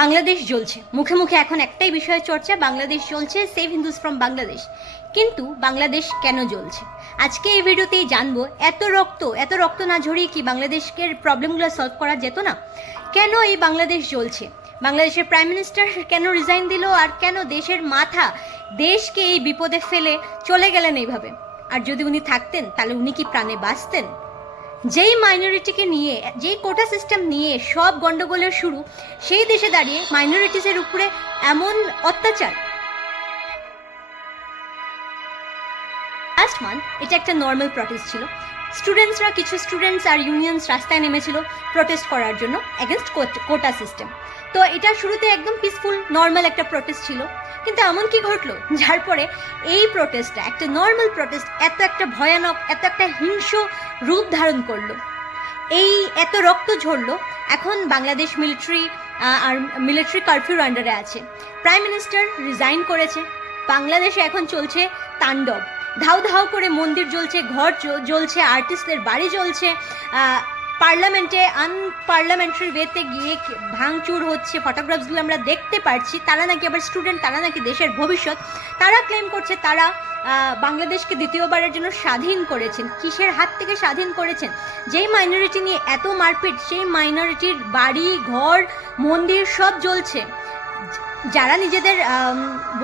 বাংলাদেশ জ্বলছে, মুখে মুখে এখন একটাই বিষয় চর্চা, বাংলাদেশ জ্বলছে, সেভ হিন্দুস ফ্রম বাংলাদেশ। কিন্তু বাংলাদেশ কেন জ্বলছে আজকে এই ভিডিওতেই জানবো। এত রক্ত না ঝরিয়ে কি বাংলাদেশের প্রবলেমগুলো সলভ করা যেত না? কেন এই বাংলাদেশ জ্বলছে, বাংলাদেশের প্রাইম মিনিস্টার কেন রিজাইন দিল, আর কেন দেশের মাথা দেশকে এই বিপদে ফেলে চলে গেলেন এইভাবে? আর যদি উনি থাকতেন তাহলে উনি কি প্রাণে বাঁচতেন? যেই মাইনরিটিকে নিয়ে, যেই কোটা সিস্টেম নিয়ে সব গন্ডগোলের শুরু, সেই দেশে দাঁড়িয়ে মাইনরিটিসের উপরে এমন অত্যাচার। লাস্ট মান্থ এটা একটা নর্মাল প্রটেস্ট ছিল। কিছু স্টুডেন্টস আর ইউনিয়নস রাস্তায় নেমেছিল প্রটেস্ট করার জন্য এগেনস্ট কোটা সিস্টেম। তো এটা শুরুতে একদম পিসফুল নর্মাল একটা প্রটেস্ট ছিল, কিন্তু এমন কি ঘটলো যার পরে এই প্রটেস্টটা, একটা নর্মাল প্রটেস্ট, এত একটা ভয়ানক, এত একটা হিংস্র রূপ ধারণ করলো, এই এত রক্ত ঝরলো। এখন বাংলাদেশ মিলিটারি কারফিউর আন্ডারে আছে, প্রাইম মিনিস্টার রিজাইন করেছে, বাংলাদেশে এখন চলছে তাণ্ডব। ধাউ ধাউ করে মন্দির জ্বলছে, ঘর জ্বলছে, আর্টিস্টদের বাড়ি জ্বলছে, পার্লামেন্টে আনপার্লামেন্টারি ওয়েতে গিয়ে ভাঙচুর হচ্ছে, ফটোগ্রাফসগুলো আমরা দেখতে পাচ্ছি। তারা নাকি আবার স্টুডেন্ট, তারা নাকি দেশের ভবিষ্যৎ, তারা ক্লেম করছে তারা বাংলাদেশকে দ্বিতীয়বারের জন্য স্বাধীন করেছেন। কিসের হাত থেকে স্বাধীন করেছেন? যেই মাইনরিটি নিয়ে এত মারপিট, সেই মাইনরিটির বাড়ি ঘর মন্দির সব জ্বলছে। যারা নিজেদের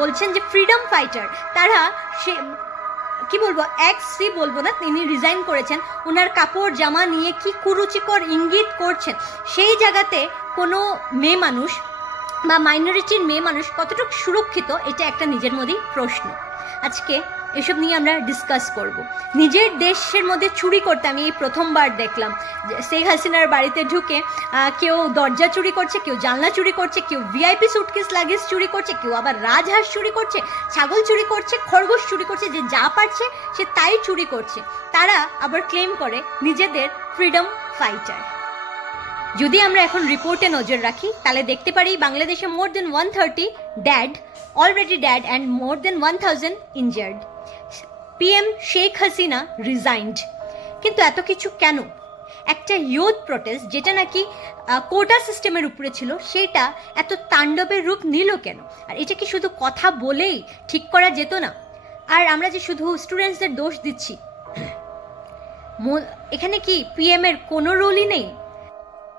বলছেন যে ফ্রিডম ফাইটার, তারা সে কি বলবো, এক্স-সি বলবো না, তিনি রিজাইন করেছেন। ওনার কাপড় জামা নিয়ে কি কুরুচিকর ইঙ্গিত করছেন। সেই জায়গাতে কোনো মেয়ে মানুষ বা মাইনরিটির মেয়ে মানুষ কতটুকু সুরক্ষিত, এটা একটা নিজের মধ্যেই প্রশ্ন। আজকে এসব নিয়ে আমরা ডিসকাস করব। নিজের দেশের মধ্যে চুরি করতে আমি এই প্রথমবার দেখলাম। শেখ হাসিনার বাড়িতে ঢুকে কেউ দরজা চুরি করছে, কেউ জানলা চুরি করছে, কেউ ভিআইপি সুটকেস লাগেজ চুরি করছে, কেউ আবার রাজহাঁস চুরি করছে, ছাগল চুরি করছে, খরগোশ চুরি করছে, যে যা পারছে সে তাই চুরি করছে। তারা আবার ক্লেম করে নিজেদের ফ্রিডম ফাইটার। যদি আমরা এখন রিপোর্টে নজর রাখি তাহলে দেখতে পারি বাংলাদেশে more than 130 already dead and more than 1000 injured. PM Sheikh Hasina resigned. কিন্তু এত কিছু কেন? একটা ইউথ প্রোটেস্ট যেটা নাকি কোটা সিস্টেমের উপরে ছিল, সেটা এত তাণ্ডবের রূপ নিল কেন? আর এটা কি শুধু কথা বলেই ঠিক করা যেত না? আর আমরা যে শুধু স্টুডেন্টসদের দোষ দিচ্ছি, এখানে কি পিএম এর কোনো রোলই নেই?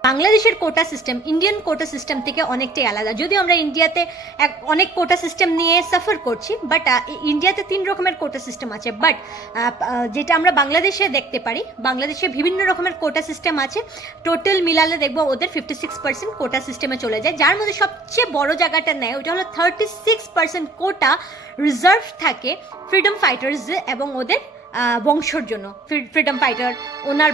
বাংলাদেশের quota system Indian quota system থেকে অনেকটাই আলাদা। যদিও আমরা ইন্ডিয়াতে অনেক কোটা সিস্টেম নিয়ে সাফার করছি, বাট ইন্ডিয়াতে 3 রকমের কোটা সিস্টেম আছে। বাট যেটা আমরা বাংলাদেশে দেখতে পারি, বাংলাদেশে বিভিন্ন রকমের কোটা সিস্টেম আছে। টোটাল মিলালে দেখবো ওদের 56% কোটা সিস্টেমে চলে যায়, যার মধ্যে সবচেয়ে বড় জায়গাটা নেয় ওটা হলো 36% কোটা রিজার্ভ থাকে ফ্রিডম ফাইটার্স এবং ওদের বংশর জন্য। ফ্রিডম ফাইটার, ওনার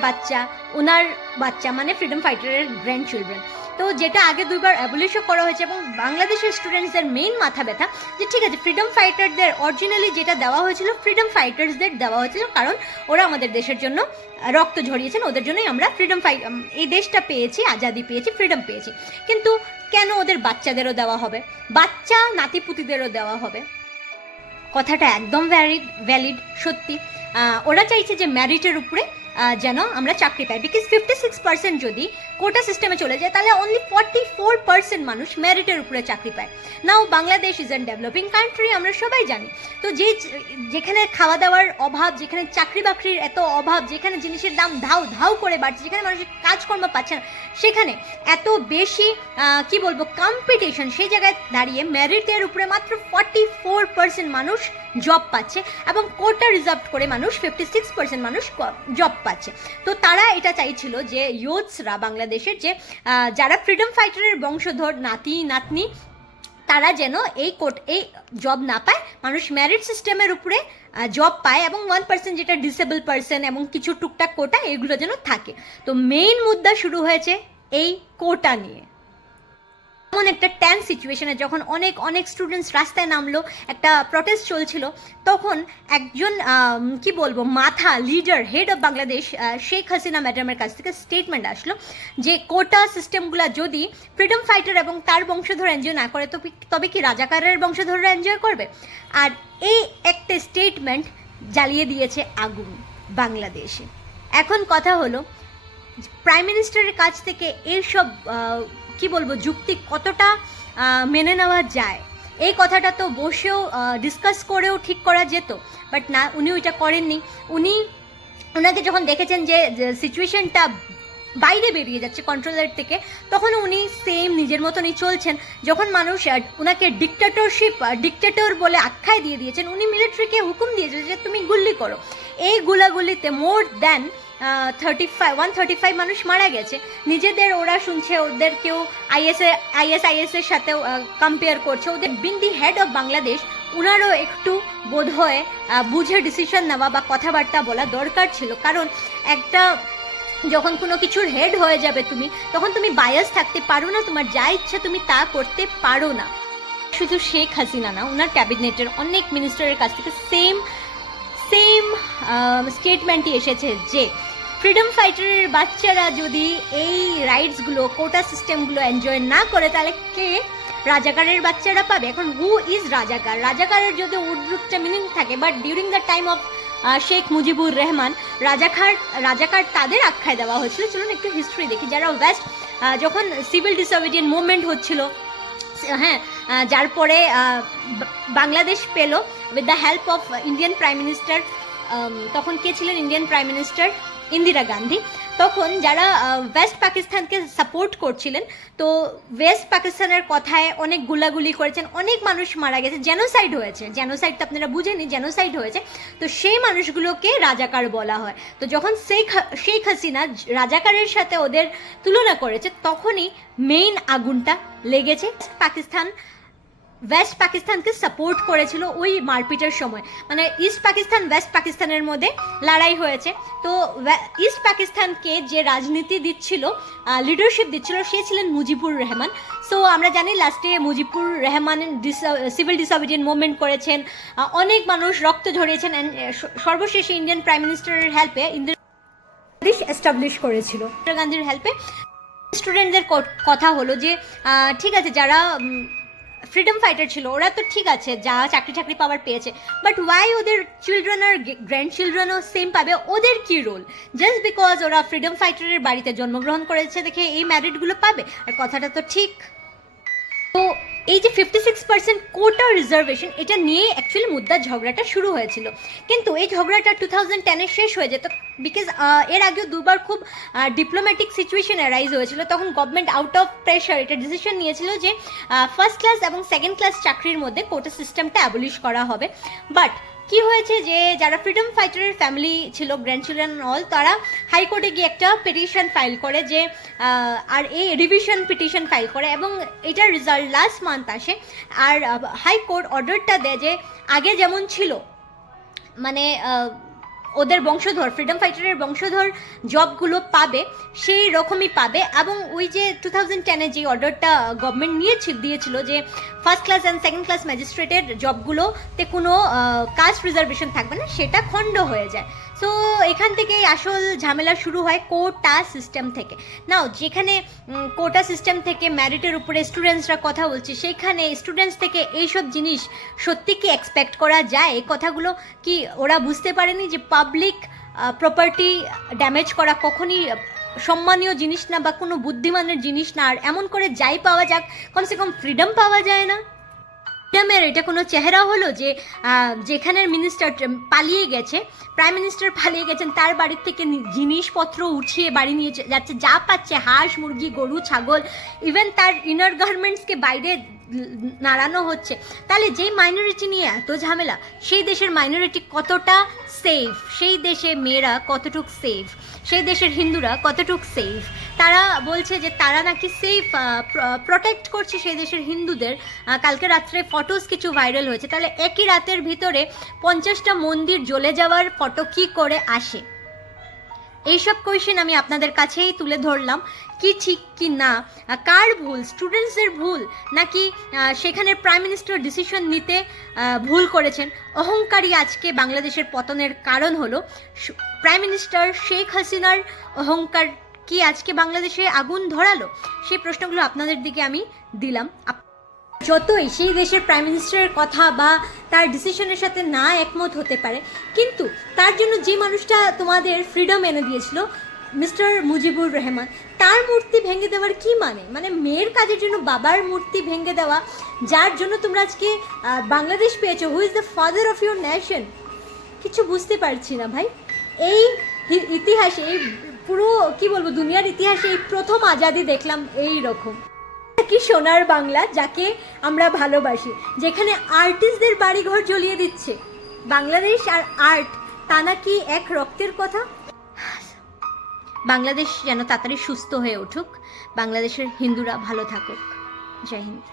বাচ্চা মানে ফ্রিডম ফাইটারের গ্র্যান্ড চিলড্রেন। তো যেটা আগে 2বার অ্যাবলিশও করা হয়েছে, এবং বাংলাদেশের স্টুডেন্টসদের মেইন মাথা ব্যথা যে ঠিক আছে, ফ্রিডম ফাইটারদের অরিজিনালি যেটা দেওয়া হয়েছিল, ফ্রিডম ফাইটার্সদের দেওয়া হয়েছিল, কারণ ওরা আমাদের দেশের জন্য রক্ত ঝরিয়েছেন, ওদের জন্যই আমরা এই দেশটা পেয়েছি, আজাদি পেয়েছি, ফ্রিডম পেয়েছি। কিন্তু কেন ওদের বাচ্চাদেরও দেওয়া হবে, বাচ্চা নাতিপুতিদেরও দেওয়া হবে? কথাটা একদম ভ্যালিড, সত্যি। ওরা চাইছে যে ম্যারিটের উপরে যেন আমরা চাকরি পাই, বিকজ 56% যদি কোটা সিস্টেমে চলে যায় তাহলে অনলি 44% মানুষ মেরিটের উপরে চাকরি পায়। Now Bangladesh is an developing country, আমরা সবাই জানি। তো যেখানে খাওয়া দাওয়ার অভাব, যেখানে চাকরি বাকরির এত অভাব, যেখানে জিনিসের দাম ধাউ ধাউ করে বাড়ছে, যেখানে মানুষ কাজকর্ম পাচ্ছে না, সেখানে এত বেশি কি বলবো কম্পিটিশন, সেই জায়গায় দাঁড়িয়ে মেরিটের উপরে মাত্র 44% মানুষ জব পাচ্ছে, এবং কোটা রিজার্ভ করে মানুষ 56% মানুষ জব পাচ্ছে। তো তারা এটা চাইছিল যে ইউথসরা বাংলাদেশের যে যারা ফ্রিডম ফাইটারের বংশধর নাতি নাতনি, তারা যেন এই জব না পায়, মানুষ মেরিট সিস্টেমের উপরে জব পায়, এবং 1% যেটা ডিসেবল পার্সন এবং কিছু টুকটাক কোটা, এগুলো যেন থাকে। তো মেইন মুদ্রা শুরু হয়েছে এই কোটা নিয়ে। এমন একটা টেন্স সিচুয়েশনে যখন অনেক স্টুডেন্টস রাস্তায় নামলো, একটা প্রটেস্ট চলছিল, তখন একজন কি বলবো মাথা, leader, head of Bangladesh Sheikh Hasina ম্যাডামের কাছ থেকে স্টেটমেন্ট আসলো যে কোটা সিস্টেমগুলো যদি ফ্রিডম ফাইটার এবং তার বংশধর এনজয় না করে, তবে কি রাজাকারের বংশধররা এনজয় করবে? আর এই একটা স্টেটমেন্ট জ্বালিয়ে দিয়েছে আগুন বাংলাদেশে। এখন কথা হলো, প্রাইম মিনিস্টারের কাছ থেকে এইসব কি বলবো যুক্তি কতটা মেনে নেওয়া যায়, এই কথাটা তো বসেও ডিসকাস করেও ঠিক করা যেত, বাট না, উনি ওইটা করেননি। ওনাকে যখন দেখেছেন যে সিচুয়েশনটা বাইরে বেরিয়ে যাচ্ছে কন্ট্রোলের থেকে, তখন উনি সেম নিজের মতনই চলছেন। যখন মানুষ ওনাকে ডিক্টেটর বলে আখ্যায় দিয়ে দিয়েছেন, উনি মিলিটারিকে হুকুম দিয়েছেন যে তুমি গুল্লি করো। এই গুলাগুলিতে মোর দ্যান 135 মানুষ মারা গেছে। নিজেদের ওরা শুনছে ওদের কেউ আইএসআইএসের সাথেও কম্পেয়ার করছে, ওদের বিন দি হেড অফ বাংলাদেশ, ওনারও একটু বোধ হয় বুঝে ডিসিশন নেওয়া বা কথাবার্তা বলা দরকার ছিল। কারণ একটা যখন কোনো কিছুর হেড হয়ে যাবে তুমি, তখন তুমি বায়াস থাকতে পারো না, তোমার যা ইচ্ছা তুমি তা করতে পারো না। শুধু শেখ হাসিনা না, ওনার ক্যাবিনেটের অনেক মিনিস্টারের কাছ থেকে সেম স্টেটমেন্টই এসেছে যে ফ্রিডম ফাইটারের বাচ্চারা যদি এই রাইটসগুলো, কোটা সিস্টেমগুলো এনজয় না করে, তাহলে কে রাজাকারের বাচ্চারা পাবে? এখন হু ইজ রাজাকার? রাজাকারের যদি উর্দুটা মিনিং থাকে, but during the time of Sheikh Mujibur Rahman রাজাকার তাদের আখ্যায় দেওয়া হয়েছিল। চলুন একটু হিস্ট্রি দেখি। যারা ওয়েস্ট, যখন সিভিল ডিসঅবিডিয়েন্ট মুভমেন্ট হচ্ছিল, হ্যাঁ, যার পরে বাংলাদেশ পেল with the help of Indian prime minister, তখন কে ছিলেন Indian prime minister? Indira Gandhi. তখন যারা ওয়েস্ট পাকিস্তানকে সাপোর্ট করছিলেন, তো ওয়েস্ট পাকিস্তানের কথায় অনেক গুলাগুলি করেছেন, অনেক মানুষ মারা গেছে, জেনোসাইড হয়েছে। জেনোসাইড তো আপনারা বুঝেনি, জেনোসাইড হয়েছে। তো সেই মানুষগুলোকে রাজাকার বলা হয়। তো যখন শেখ হাসিনা রাজাকারের সাথে ওদের তুলনা করেছে, তখনই মেইন আগুনটা লেগেছে। ওয়েস্ট পাকিস্তানকে সাপোর্ট করেছিল ওই মারপিটের সময়, মানে ইস্ট পাকিস্তান ওয়েস্ট পাকিস্তানের মধ্যে লড়াই হয়েছে। তো ইস্ট পাকিস্তানকে যে রাজনীতি দিচ্ছিল, লিডারশিপ দিচ্ছিল, সে ছিলেন মুজিবুর রহমান। সো আমরা জানি লাস্টে Mujibur Rahman civil disobedient movement করেছেন, অনেক মানুষ রক্ত ঝরিয়েছেন, অ্যান্ড সর্বশেষে ইন্ডিয়ান প্রাইম মিনিস্টারের হেল্পে বাংলাদেশ এস্টাবলিশ করেছিল। ইন্দিরা গান্ধীর হেল্পে স্টুডেন্টদের কথা হলো যে ঠিক আছে, যারা ফ্রিডম ফাইটার ছিল ওরা তো ঠিক আছে, যা চাকরি পাওয়ার পেয়েছে, বাট ওয়াই ওদের চিলড্রেন আর গ্র্যান্ড চিলড্রেনও সেম পাবে? ওদের কি রোল? জাস্ট বিকজ ওরা ফ্রিডম ফাইটারের বাড়িতে জন্মগ্রহণ করেছে দেখে এই ম্যারিটগুলো পাবে? আর কথাটা তো ঠিক। তো এই যে 56% কোটা রিজার্ভেশন, এটা নিয়ে অ্যাকচুয়ালি মুদ্রা ঝগড়াটা শুরু হয়েছিল, কিন্তু এই ঝগড়াটা 2010-এ শেষ হয়ে যেত, বিকজ এর আগেও দুবার খুব ডিপ্লোম্যাটিক সিচুয়েশন অ্যারাইজ হয়েছিল। তখন গভর্নমেন্ট আউট অফ প্রেশার এটা ডিসিশন নিয়েছিল যে ফার্স্ট ক্লাস এবং সেকেন্ড ক্লাস চাকরির মধ্যে কোটা সিস্টেমটা অ্যাবলিশ করা হবে। বাট কি হয়েছে যে যারা ফ্রিডম ফাইটারের ফ্যামিলি ছিল, গ্র্যান্ড চিলড্রেন অল, তারা হাইকোর্টে গিয়ে একটা পিটিশন ফাইল করে যে আর এই রিভিশন পিটিশন ফাইল করে, এবং এটার রেজাল্ট লাস্ট মান্থ আসে। আর হাইকোর্ট অর্ডারটা দেয় যে আগে যেমন ছিল, মানে ওদের বংশধর, ফ্রিডম ফাইটারের বংশধর জবগুলো পাবে সেই রকমই পাবে। এবং ওই যে 2010-এ যে অর্ডারটা গভর্নমেন্ট দিয়েছিল যে first class and second class ম্যাজিস্ট্রেটের জবগুলোতে কোনো কাস্ট রিজার্ভেশন থাকবে না, সেটা খণ্ড হয়ে যায়। সো এখান থেকেই আসল ঝামেলা শুরু হয় কোটা সিস্টেম থেকে। নাও যেখানে কোটা সিস্টেম থেকে ম্যারিটের উপরে স্টুডেন্টসরা কথা বলছে, সেখানে স্টুডেন্টস থেকে এইসব জিনিস সত্যি কি এক্সপেক্ট করা যায়? এই কথাগুলো কি ওরা বুঝতে পারেনি যে পাবলিক প্রপার্টি ড্যামেজ করা কখনই সম্মানীয় জিনিস না বা কোনো বুদ্ধিমানের জিনিস না? আর এমন করে যাই পাওয়া যাক, কমসে কম ফ্রিডম পাওয়া যায় না? ফ্রিডমের এটা কোনো চেহারা হলো যে যেখানের মিনিস্টার পালিয়ে গেছে, প্রাইম মিনিস্টার পালিয়ে গেছেন, তার বাড়ির থেকে জিনিসপত্র উঠিয়ে বাড়ি নিয়ে যাচ্ছে, যা পাচ্ছে হাঁস মুরগি গরু ছাগল, ইভেন তার ইনার গার্মেন্টসকে বাইরে নাড়ানো হচ্ছে। তাহলে যেই মাইনরিটি নিয়ে এত ঝামেলা, সেই দেশের মাইনরিটি কতটা সেফ? সেই দেশে মেয়েরা কতটুক সেফ? সেই দেশের হিন্দুরা কতটুক সেফ? তারা বলছে যে তারা নাকি সেফ প্রোটেক্ট করছে সেই দেশের হিন্দুদের। কালকে রাত্রে ফটোস কিছু ভাইরাল হয়েছে, তাহলে একই রাতের ভিতরে 50টা মন্দির জ্বলে যাওয়ার ফটো কী করে আসে? এইসব কোয়েশ্চেন আমি আপনাদের কাছেই তুলে ধরলাম। কি ঠিক কি না, কার ভুল? স্টুডেন্টসদের ভুল, নাকি সেখানের প্রাইম মিনিস্টার ডিসিশন নিতে ভুল করেছেন? অহংকারী আজকে বাংলাদেশের পতনের কারণ হলো প্রাইম মিনিস্টার শেখ হাসিনার অহংকার কি আজকে বাংলাদেশে আগুন ধরালো? সেই প্রশ্নগুলো আপনাদের দিকে আমি দিলাম। যতই সেই দেশের প্রাইম মিনিস্টারের কথা বা তার ডিসিশনের সাথে না একমত হতে পারে, কিন্তু তার জন্য যে মানুষটা তোমাদের ফ্রিডম এনে দিয়েছিল, মিস্টার মুজিবুর রহমান, তার মূর্তি ভেঙে দেওয়ার কি মানে মেয়ের কাজের জন্য বাবার মূর্তি ভেঙে দেওয়া, যার জন্য তোমরা আজকে বাংলাদেশ পেয়েছো। Who is the father of your nation? কিছু বুঝতে পারছি না ভাই। এই ইতিহাসে, এই পুরো কি বলবো দুনিয়ার ইতিহাসে এই প্রথম আজাদি দেখলাম এই রকম। কি সোনার বাংলা যাকে আমরা ভালোবাসি, যেখানে আর্টিস্টদের বাড়িঘর জ্বলিয়ে দিচ্ছে। বাংলাদেশ আর আর্ট, তা নাকি এক রক্তের কথা? বাংলাদেশ যেন তাড়াতাড়ি সুস্থ হয়ে উঠুক, বাংলাদেশের হিন্দুরা ভালো থাকুক। জয় হিন্দ।